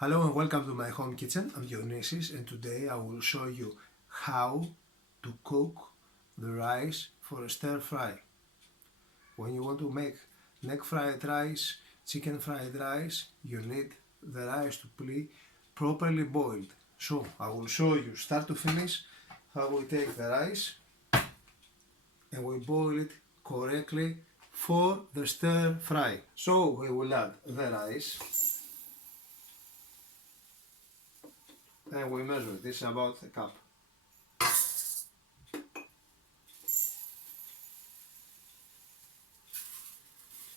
Hello and welcome to my home kitchen. I'm Dionysis and today I will show you how to cook the rice for a stir fry. When you want to make neck fried rice, chicken fried rice, you need the rice to be properly boiled. So I will show you start to finish how we take the rice and we boil it correctly for the stir fry. So we will add the rice. And we measure this is about a cup.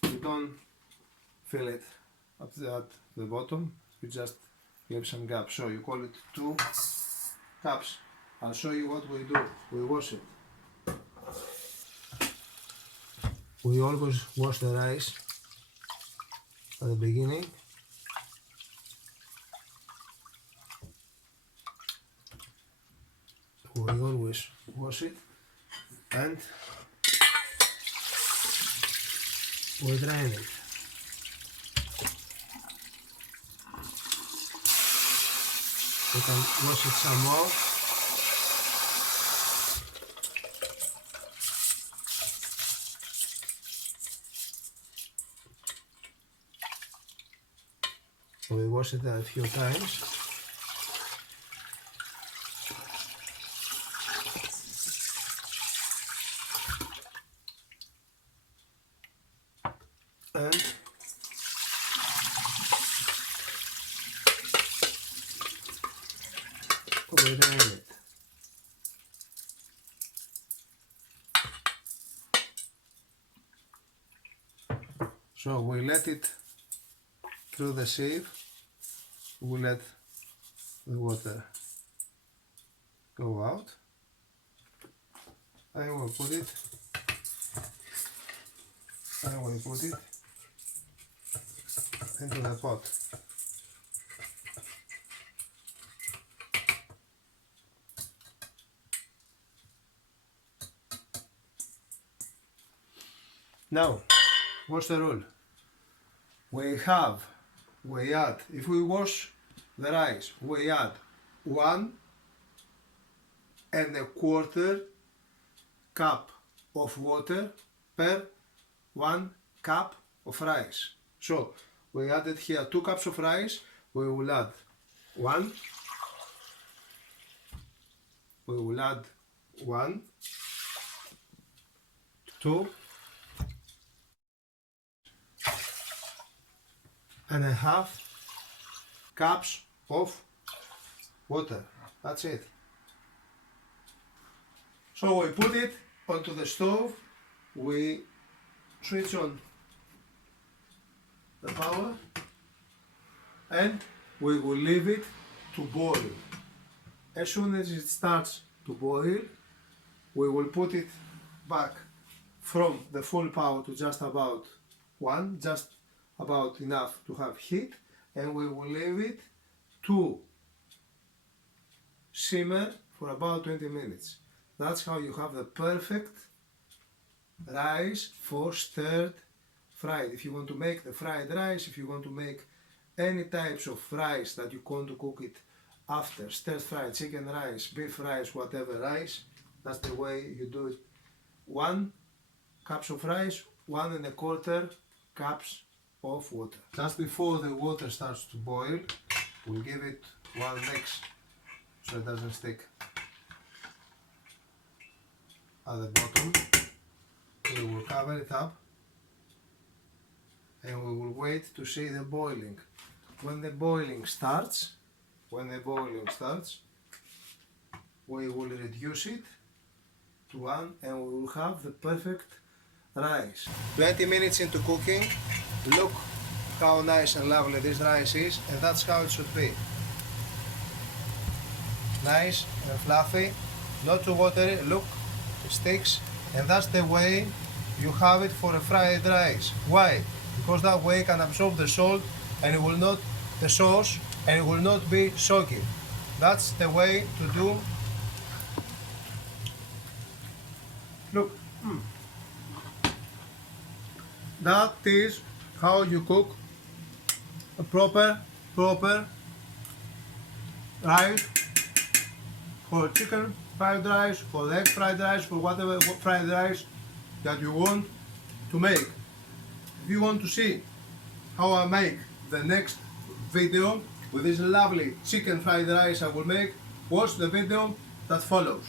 You don't fill it up at the bottom, you just leave some gap. So you call it 2 cups. I'll show you what we do. We wash it. We always wash the rice at the beginning. We always wash it and we drain it. We can wash it some more. We wash it a few times. And we drain it. So we let it through the sieve. We let the water go out. And we put it. And we put it into the pot. Now, what's the rule? We add, if we wash the rice, we add 1.25 cup of water per 1 cup of rice. So we added here 2 cups of rice, we will add 1, we will add 1, 2 and a half cups of water. That's it. So we put it onto the stove, we switch on the power and we will leave it to boil. As soon as it starts to boil, we will put it back from the full power to just about 1, just about enough to have heat, and we will leave it to simmer for about 20 minutes. That's how you have the perfect rice for stirred fried. If you want to make the fried rice, if you want to make any types of rice that you want to cook it after, stirred fried, chicken rice, beef rice, whatever rice, that's the way you do it. 1 cups of rice, 1.25 cups of water. Just before the water starts to boil, we'll give it 1 mix so it doesn't stick at the bottom. We will cover it up and we will wait to see the boiling. When the boiling starts, we will reduce it to 1 and we will have the perfect rice. 20 minutes into cooking, look how nice and lovely this rice is, and that's how it should be. Nice and fluffy, not too watery, look, it sticks, and that's the way you have it for a fried rice. Why? Because that way it can absorb the salt and it will not, the sauce, and it will not be soggy. That's the way to do. Look, that is how you cook a proper rice, for chicken fried rice, for egg fried rice, for whatever fried rice that you want to make. If you want to see how I make the next video with this lovely chicken fried rice I will make, watch the video that follows.